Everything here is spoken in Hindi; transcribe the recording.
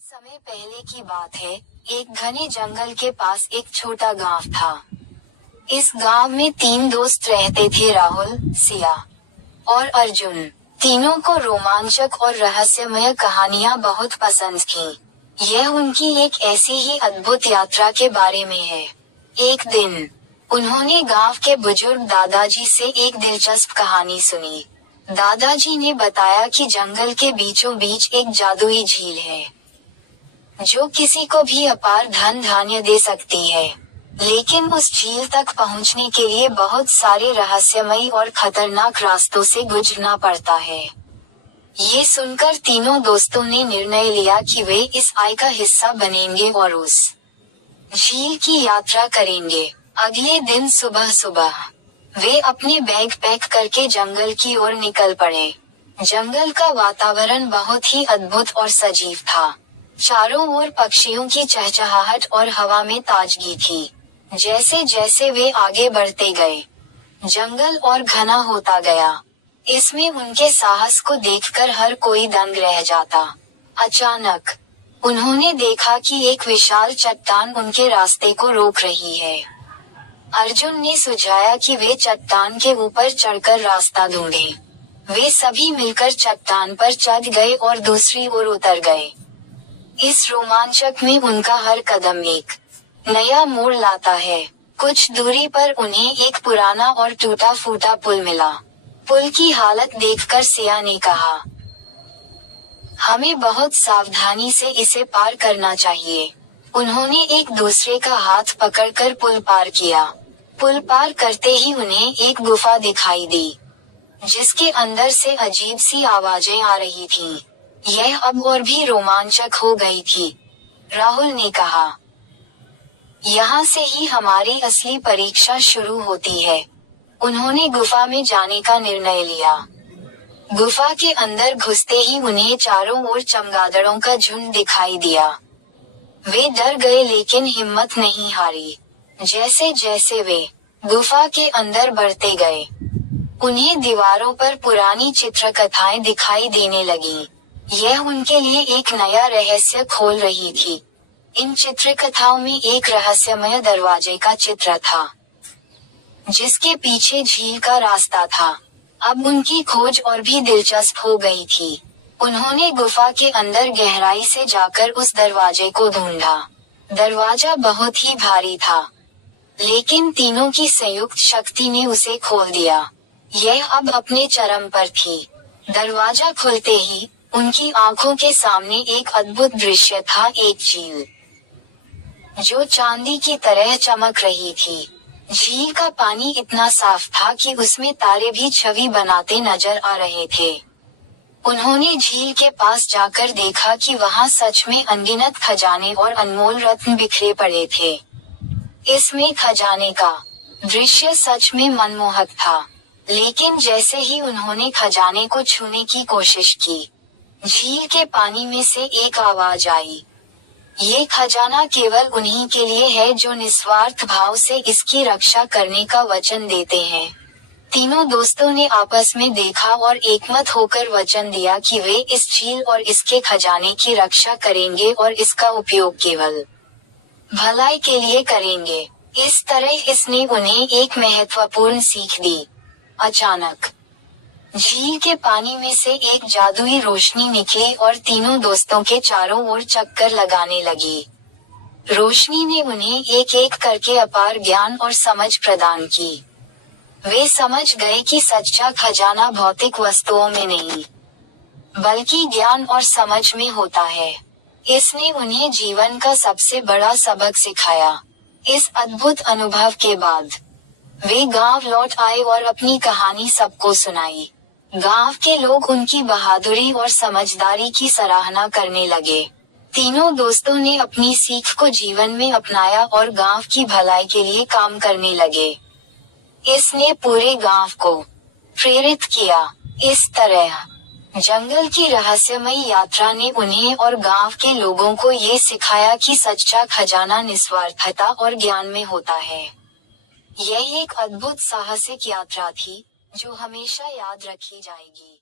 समय पहले की बात है। एक घने जंगल के पास एक छोटा गांव था। इस गांव में 3 दोस्त रहते थे, राहुल, सिया और अर्जुन। तीनों को रोमांचक और रहस्यमय कहानियां बहुत पसंद थीं। यह उनकी एक ऐसी ही अद्भुत यात्रा के बारे में है। एक दिन उन्होंने गांव के बुजुर्ग दादाजी से एक दिलचस्प कहानी सुनी। दादाजी ने बताया कि जंगल के बीचों बीच एक जादुई झील है, जो किसी को भी अपार धन धान्य दे सकती है। लेकिन उस झील तक पहुंचने के लिए बहुत सारे रहस्यमयी और खतरनाक रास्तों से गुजरना पड़ता है। ये सुनकर तीनों दोस्तों ने निर्णय लिया कि वे इस आय का हिस्सा बनेंगे और उस झील की यात्रा करेंगे। अगले दिन सुबह सुबह वे अपने बैग पैक करके जंगल की ओर निकल पड़े। जंगल का वातावरण बहुत ही अद्भुत और सजीव था। चारों ओर पक्षियों की चहचहाहट और हवा में ताजगी थी। जैसे जैसे वे आगे बढ़ते गए, जंगल और घना होता गया। इसमें उनके साहस को देखकर हर कोई दंग रह जाता। अचानक उन्होंने देखा कि एक विशाल चट्टान उनके रास्ते को रोक रही है। अर्जुन ने सुझाया कि वे चट्टान के ऊपर चढ़कर रास्ता ढूंढें। वे सभी मिलकर चट्टान पर चढ़ गए और दूसरी ओर उतर गए। इस रोमांचक में उनका हर कदम एक नया मोड़ लाता है। कुछ दूरी पर उन्हें एक पुराना और टूटा फूटा पुल मिला। पुल की हालत देखकर सिया ने कहा, हमें बहुत सावधानी से इसे पार करना चाहिए। उन्होंने एक दूसरे का हाथ पकड़कर पुल पार किया। पुल पार करते ही उन्हें एक गुफा दिखाई दी, जिसके अंदर से अजीब सी आवाजें आ रही थीं। यह अब और भी रोमांचक हो गई थी। राहुल ने कहा, यहाँ से ही हमारी असली परीक्षा शुरू होती है। उन्होंने गुफा में जाने का निर्णय लिया। गुफा के अंदर घुसते ही उन्हें चारों ओर चमगादड़ों का झुंड दिखाई दिया। वे डर गए लेकिन हिम्मत नहीं हारी। जैसे जैसे वे गुफा के अंदर बढ़ते गए, उन्हें दीवारों पर पुरानी चित्रकथाएं दिखाई देने लगीं। यह उनके लिए एक नया रहस्य खोल रही थी। इन चित्रकथाओं में एक रहस्यमय दरवाजे का चित्र था, जिसके पीछे झील का रास्ता था। अब उनकी खोज और भी दिलचस्प हो गई थी। उन्होंने गुफा के अंदर गहराई से जाकर उस दरवाजे को ढूंढा। दरवाजा बहुत ही भारी था, लेकिन तीनों की संयुक्त शक्ति ने उसे खोल दिया। यह अब अपने चरम पर थी। दरवाजा खुलते ही उनकी आंखों के सामने एक अद्भुत दृश्य था। एक झील जो चांदी की तरह चमक रही थी। झील का पानी इतना साफ था कि उसमें तारे भी छवि बनाते नजर आ रहे थे। उन्होंने झील के पास जाकर देखा कि वहां सच में अनगिनत खजाने और अनमोल रत्न बिखरे पड़े थे। इसमें खजाने का दृश्य सच में मनमोहक था। लेकिन जैसे ही उन्होंने खजाने को छूने की कोशिश की, झील के पानी में से एक आवाज आई, ये खजाना केवल उन्हीं के लिए है जो निस्वार्थ भाव से इसकी रक्षा करने का वचन देते हैं। तीनों दोस्तों ने आपस में देखा और एकमत होकर वचन दिया कि वे इस झील और इसके खजाने की रक्षा करेंगे और इसका उपयोग केवल भलाई के लिए करेंगे। इस तरह इसने उन्हें एक महत्वपूर्ण सीख दी। अचानक झील के पानी में से एक जादुई रोशनी निकली और तीनों दोस्तों के चारों ओर चक्कर लगाने लगी। रोशनी ने उन्हें एक एक करके अपार ज्ञान और समझ प्रदान की। वे समझ गए कि सच्चा खजाना भौतिक वस्तुओं में नहीं, बल्कि ज्ञान और समझ में होता है। इसने उन्हें जीवन का सबसे बड़ा सबक सिखाया। इस अद्भुत अनुभव के बाद वे गांव लौट आए और अपनी कहानी सबको सुनाई। गांव के लोग उनकी बहादुरी और समझदारी की सराहना करने लगे। तीनों दोस्तों ने अपनी सीख को जीवन में अपनाया और गांव की भलाई के लिए काम करने लगे। इसने पूरे गांव को प्रेरित किया। इस तरह जंगल की रहस्यमयी यात्रा ने उन्हें और गांव के लोगों को ये सिखाया कि सच्चा खजाना निस्वार्थता और ज्ञान में होता है। यह एक अद्भुत साहसिक यात्रा थी, जो हमेशा याद रखी जाएगी।